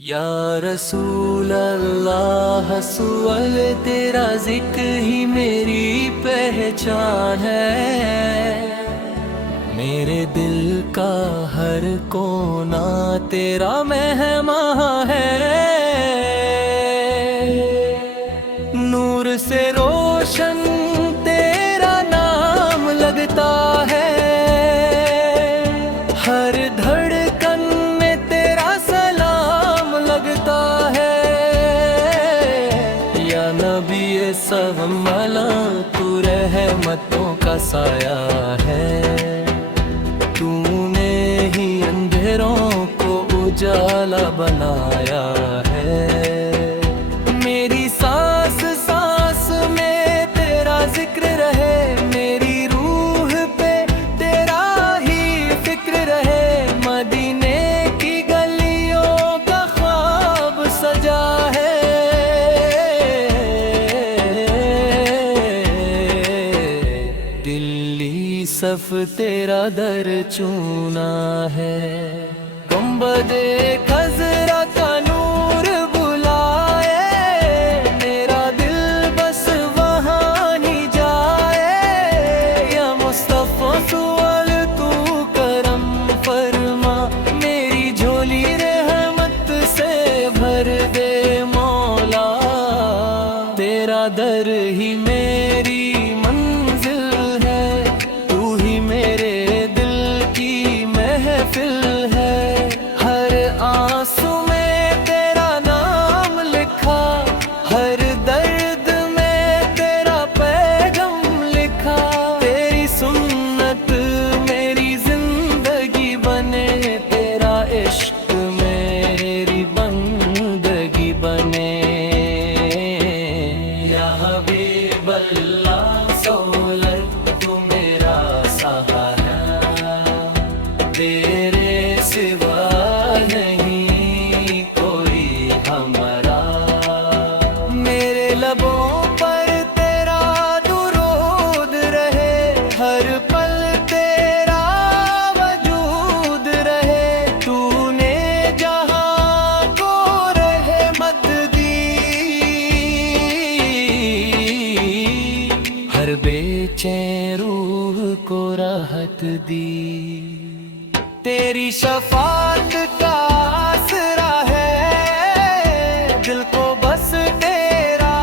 یا رسول اللہ حسول تیرا ذکر ہی میری پہچان ہے، میرے دل کا ہر کونا تیرا مہمان ہے، نور سے روشن تیرا نام لگتا ہے، ہر دھڑکن میں تیرا سلام لگتا ہے، یا نبی سب ملا تو رحمتوں کا سایہ ہے، تو نے ہی اندھیروں کو اجالا بنایا ہے، میری سانس سانس میں تیرا ذکر رہے، میری روح پہ تیرا ہی فکر رہے، مدینے کی گلیوں کا خواب سجا ہے، دلی صف تیرا در چونا ہے، گنبد خضرا کا نور بلائے، میرا دل بس وہاں ہی جائے، یا مصطفیٰ سوال تو کرم فرما، میری جھولی رحمت سے بھر دے مولا، تیرا در ہی میری منزل ہے، تو ہی میرے دل کی محفل ہے، ہر آنسو میں تیرا نام لکھا، ہر درد میں تیرا پیغام لکھا، تیری سنت میری زندگی بنے، تیرا عشق میری بندگی بنے، یا حبیب اللہ سہولت تو میرا سہارا، تیرے سوا نہیں کوئی ہمارا، میرے لبوں پر تیرا درود رہے، ہر پل تیرا وجود رہے، تو نے جہاں کو رحمت دی، ہر بے چین روح کو راحت دی، تیری شفاعت کا آسرا ہے، دل کو بس تیرا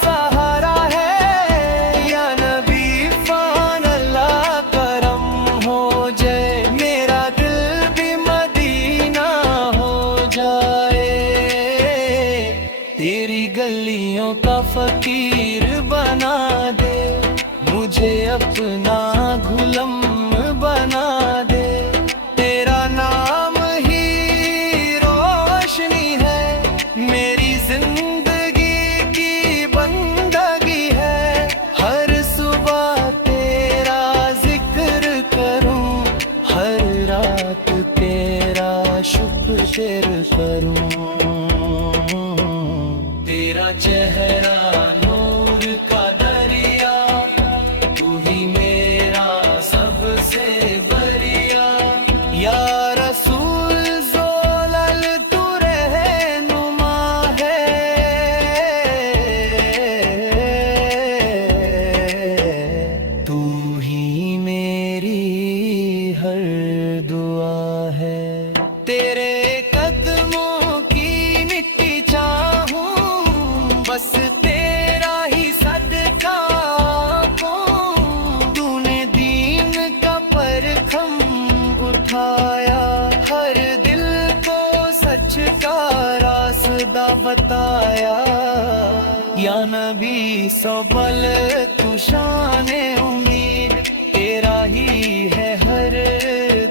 سہارا ہے، یا نبی فان اللہ کرم ہو جائے، میرا دل بھی مدینہ ہو جائے، تیری گلیوں کا فقیر بنا دے، مجھے اپنا غلام بنا دے، تیرا نام ہی روشنی ہے، میری زندگی کی بندگی ہے، ہر صبح تیرا ذکر کروں، ہر رات تیرا شکر کروں، تیرا چہرہ نور کا دریا، تو ہی میرا سب سے بڑھیا، یا رسول زولل تو رہنما ہے، تو ہی میری ہر دعا ہے، تیرے قدموں کی مٹی چاہوں، بس تیرا ہی صدقہ پاؤں، تو نے دین کا پرچم اٹھایا، ہر دل کو سچ کا راستہ بتایا، یا نبی سو پل تو شان امید، تیرا ہی ہے ہر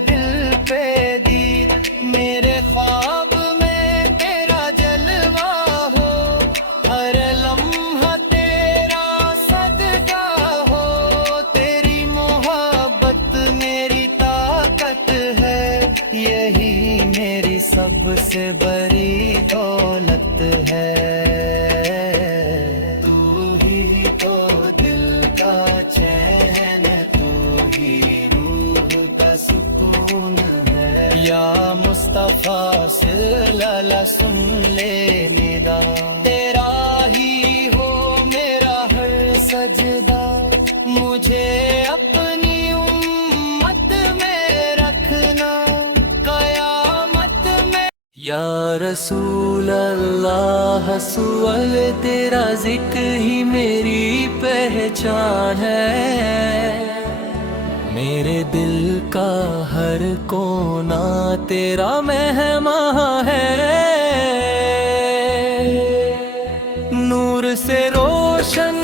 دل پہ دید، میرے خواب میں تیرا جلوہ ہو، ہر لمحہ تیرا صدقہ ہو، تیری محبت میری طاقت ہے، یہی میری سب سے بڑی دولت ہے، تو ہی تو دل کا چین، تو ہی روح کا سکون ہے، یا مصطفیٰ صلی والا سن لے ندا، تیرا ہی ہو میرا ہر سجدہ، مجھے اپنی امت میں رکھنا قیامت میں۔ یا رسول اللہ سول تیرا ذکر ہی میری پہچان ہے، میرے دل کا ہر کونا تیرا مہمان ہے، نور سے روشن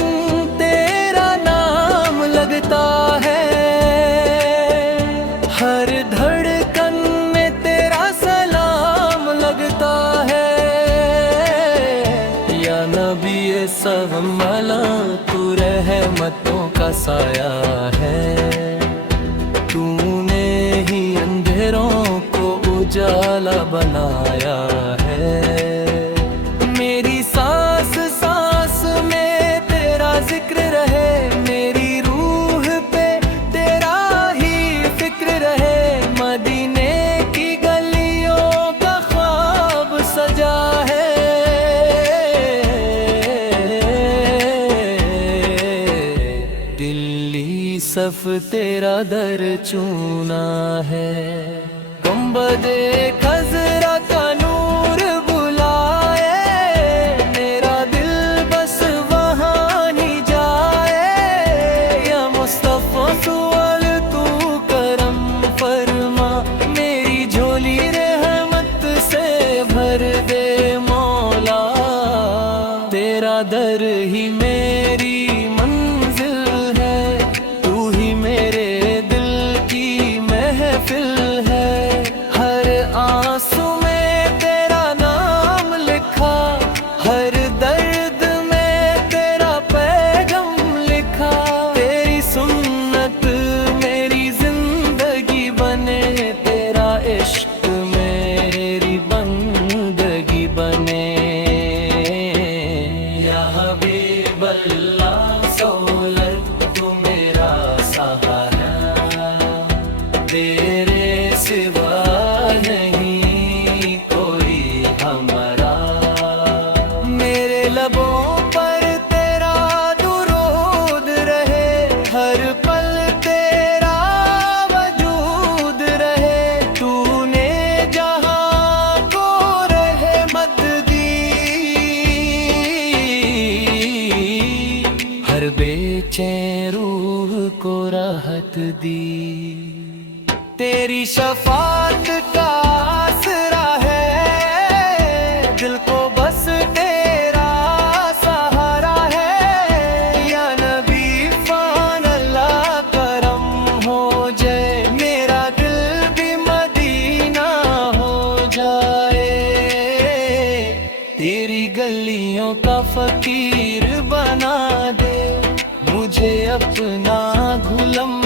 تیرا نام لگتا ہے، ہر دھڑکن میں تیرا سلام لگتا ہے، یا نبی سرملا تو رحمتوں کا سایہ ہے، تو نے ہی اندھیروں کو اجالا بنایا ہے، میری سانس سانس میں تیرا ذکر رہے، میری روح پہ تیرا ہی فکر رہے، مدینے کی گلیوں کا خواب سجا ہے، دلی صف تیرا در چونا ہے، گنبد خضرا کا نور بلائے، میرا دل بس وہاں ہی جائے، یا مصطفیٰ سوال تو کرم فرما، میری جھولی رحمت سے بھر دے مولا، تیرا در ہی میری منزل ہے، تو ہی میرے دل کی محفل ہے، ہر آنسو میں تیرا نام لکھا، ہر درد میں تیرا پیغام لکھا، تیری سنت میری زندگی بنے، تیرا عشق میری بندگی بنے، یا حبیب اللہ سہولت تو میرا سہارا، تیرے سوا نہیں کوئی ہمارا، میرے لبوں پر تیرا درود رہے، ہر پل تیرا وجود رہے، تو نے جہاں کو رحمت دی، ہر بے چین روح کو راحت دی، تیری شفاعت کا آسرا ہے، دل کو بس تیرا سہارا ہے، یا نبی فان اللہ کرم ہو جائے، میرا دل بھی مدینہ ہو جائے، تیری گلیوں کا فقیر بنا دے، مجھے اپنا غلام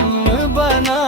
بنا